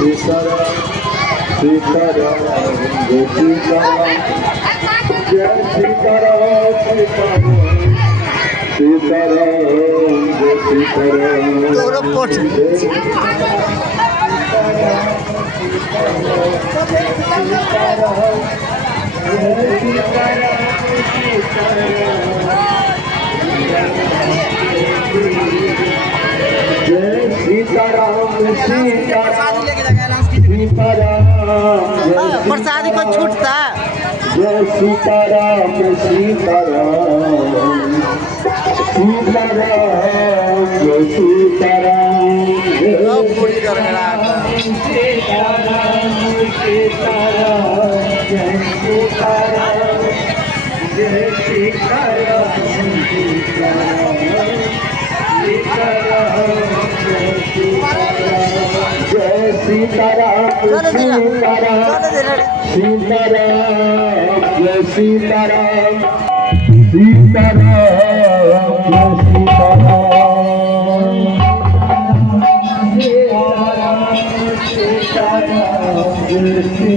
सीताराम सीताराम जय सीताराम जय सीताराम सीताराम जय सीताराम प्रसाद को छूटता जय सीताराम सीताराम सीताराम जय सीताराम पूरी करना सीताराम सीताराम जय सीताराम जय सीताराम सीताराम जय सीताराम सीताराम सीताराम जय सीताराम सीताराम जय सीताराम